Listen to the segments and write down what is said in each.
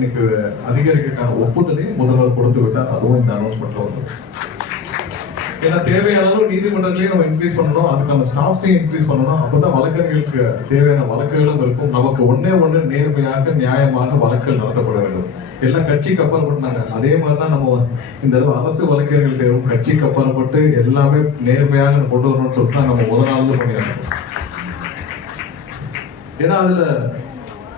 இன்னைக்கு அதிகரிக்கிறதுக்கான ஒப்புதலையும் முதல்வர் கொடுத்து விட்டார். அதுவும் இந்த அனௌன்ஸ்மெண்ட்ல வந்து ஏன்னா தேவையான அளவு நீதிமன்றங்களையும் நம்ம இன்க்ரீஸ் பண்ணணும், அதுக்கான ஸ்டாஃப்ஸையும் இன்க்ரீஸ் பண்ணணும். அப்பதான் வழக்கறிஞர்களுக்கு தேவையான வழக்குகளும் இருக்கும். நமக்கு ஒண்ணு நேர்மையாக நியாயமாக வழக்குகள் நடத்தப்பட வேண்டும். எல்லாம் கட்சிக்கு அப்பாற்பட்டாங்க. அதே மாதிரிதான் நம்ம இந்த அரசு வழக்கறிஞர்கள் தேர்வும் கட்சிக்கு அப்பாற்பட்டு எல்லாமே நேர்மையாக கொண்டு வரணும்னு சொல்லிட்டு நம்ம முதலாவது பண்ணிடணும். ஏன்னா அதுல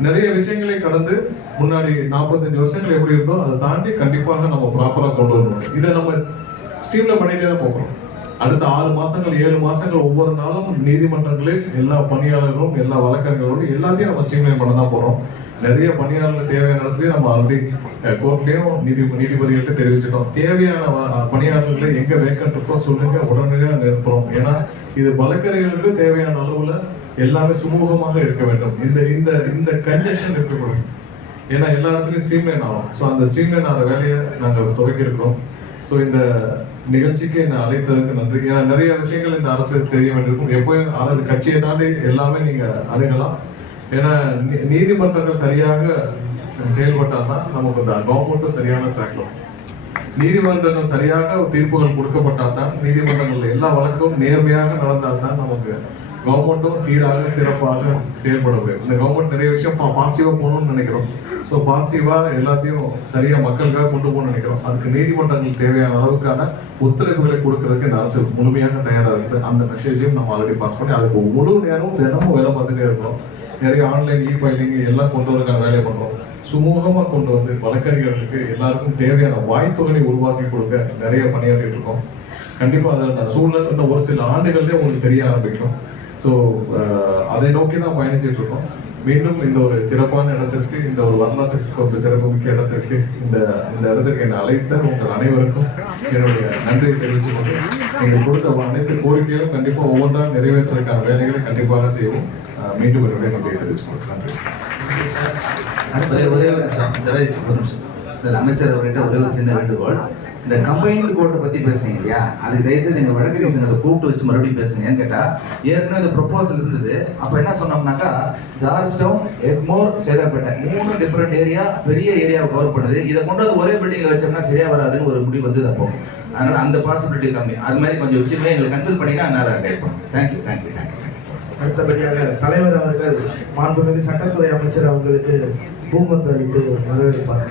நிறைய விஷயங்களை கடந்து முன்னாடி 45 வருஷங்கள் எப்படி இருக்கோ அதை தாண்டி கண்டிப்பாக நம்ம ப்ராப்பரா கொண்டு வரணும். இதை நம்ம ஸ்ட்ரீம்ல பண்ணிட்டே தான் போகிறோம். அடுத்த 6 மாசங்கள் 7 மாசங்கள் ஒவ்வொரு நாளும் நீதிமன்றங்களில் எல்லா பணியாளர்களும் எல்லா வழக்கறிஞர்களும் எல்லாத்தையும் நம்ம ஸ்ட்ரீம்லைன் பண்ண தான் போறோம். நிறைய பணியாளர்கள் தேவையான இடத்துலயும் நம்ம ஆல்ரெடி கோர்ட்லயும் நீதிபதிகள்கிட்ட தெரிவிச்சிட்டோம். தேவையான பணியாளர்களை எங்க வேக்கன்ட் இருக்கோ சொல்லுங்க, உடனடியாக நிற்போம். ஏன்னா இது வழக்கறிஞர்களுக்கு தேவையான அளவுல எல்லாமே சுமூகமாக இருக்க வேண்டும். இந்த இந்த இந்த கன்ஜெக்ஷன் இருக்கக்கூடாது. ஏன்னா எல்லா இடத்துலயும் ஸ்ட்ரீம்லைன் ஆகும். ஸோ அந்த ஸ்ட்ரீம்லைன் ஆகிற வேலையை நாங்கள் துவக்கியிருக்கிறோம். ஸோ இந்த நிகழ்ச்சிக்கு என்ன அழைத்ததுக்கு நன்றி. ஏன்னா நிறைய விஷயங்கள் இந்த அரசு தெரிய வேண்டியிருக்கும். எப்பயும் அரசு கட்சியை தாண்டி எல்லாமே நீங்க அணுகலாம். ஏன்னா நீதிமன்றங்கள் சரியாக செயல்பட்டால்தான் நமக்கு இந்த கவர்மெண்ட்டும் சரியான ட்ராக்ல, நீதிமன்றங்கள் சரியாக தீர்ப்புகள் கொடுக்கப்பட்டால்தான், நீதிமன்றங்கள் எல்லா வழக்கும் நேர்மையாக நடந்தால்தான் நமக்கு கவர்மெண்ட்டும் சீராக சிறப்பாக செயல்பட முடியும். இந்த கவர்மெண்ட் நிறைய விஷயம் பாசிட்டிவா போகணும்னு நினைக்கிறோம். ஸோ பாசிட்டிவா எல்லாத்தையும் சரியா மக்களுக்காக கொண்டு போகணும்னு நினைக்கிறோம். அதுக்கு நீதிமன்றங்கள் தேவையான அளவுக்கான ஒத்துழைப்புகளை கொடுக்கறதுக்கு இந்த அரசு முழுமையாக தயாராக இருக்குது. அந்த மெசேஜையும் நம்ம ஆல்ரெடி பாஸ் பண்ணி அதுக்கு முழு நேரமும் தினமும் வேலை பார்த்துட்டே இருக்கிறோம். நிறைய ஆன்லைன் ஃபைலிங் எல்லாம் கொண்டு வரதுக்கான வேலையை பண்றோம். சுமூகமா கொண்டு வந்து வழக்கறிஞர்களுக்கு எல்லாருக்கும் தேவையான வாய்ப்புகளை உருவாக்கி கொடுக்க நிறைய பணியாற்றிட்டு இருக்கோம். கண்டிப்பா அதோட சூழ்நிலை இன்னும் ஒரு சில ஆண்டுகள்லேயே உங்களுக்கு தெரிய ஆரம்பிக்கும். ஸோ அதை நோக்கி தான் பயணிச்சுட்டு இருக்கோம். மீண்டும் இந்த ஒரு சிறப்பான இடத்திற்கு, இந்த ஒரு வரலாற்று சிறப்புமிக்க இடத்திற்கு, இந்த இடத்திற்கு என்னை அழைத்த உங்கள் அனைவருக்கும் என்னுடைய நன்றியை தெரிவித்துக் கொண்டு, நீங்கள் கொடுத்த அனைத்து கோரிக்கைகளும் கண்டிப்பாக ஒவ்வொன்றா நிறைவேற்றுவதற்கான வேலைகளை கண்டிப்பாக செய்வோம். மீண்டும் என்னுடைய நன்றியை தெரிவித்துக் கொள்கிறேன். அமைச்சர் அவர்கிட்ட ஒரே ஒரு சின்ன வேண்டுகோள். இந்த கம்பைன்டு கோர்ட்டை பத்தி பேசுறீங்க இல்லையா, அது தயவுசெய்து எங்க வழக்கறிஞர் சங்கத்தை கூப்பிட்டு வச்சு மறுபடியும் பேசுங்கன்னு கேட்டா, ஏற்கனவே இந்த ப்ரொபோசல் இருந்தது. அப்ப என்ன சொன்னோம்னாக்கா, ஜார்ஜ் டவுன், எக்மோர், சேதாப்பேட்டை 3 டிஃபரெண்ட் ஏரியா, பெரிய ஏரியாவை கவர் பண்ணுது. இதை கொண்டு வந்து ஒரே பில்டிங்ல வச்சோம்னா சரியா வராதுன்னு ஒரு முடிவு வந்து அப்போ. அதனால அந்த பாசிபிலிட்டி கம்மி. அது மாதிரி கொஞ்சம் விஷயங்களே எங்களை கன்சல்ட் பண்ணினா அதனால கேட்போம். Thank you thank you thank you. அடுத்தபடியாக தலைவர் அவர்கள் மாண்புமிகு சட்டத்துறை அமைச்சர் அவர்களுக்கு பூமத்து அளித்து வரவேற்பார்.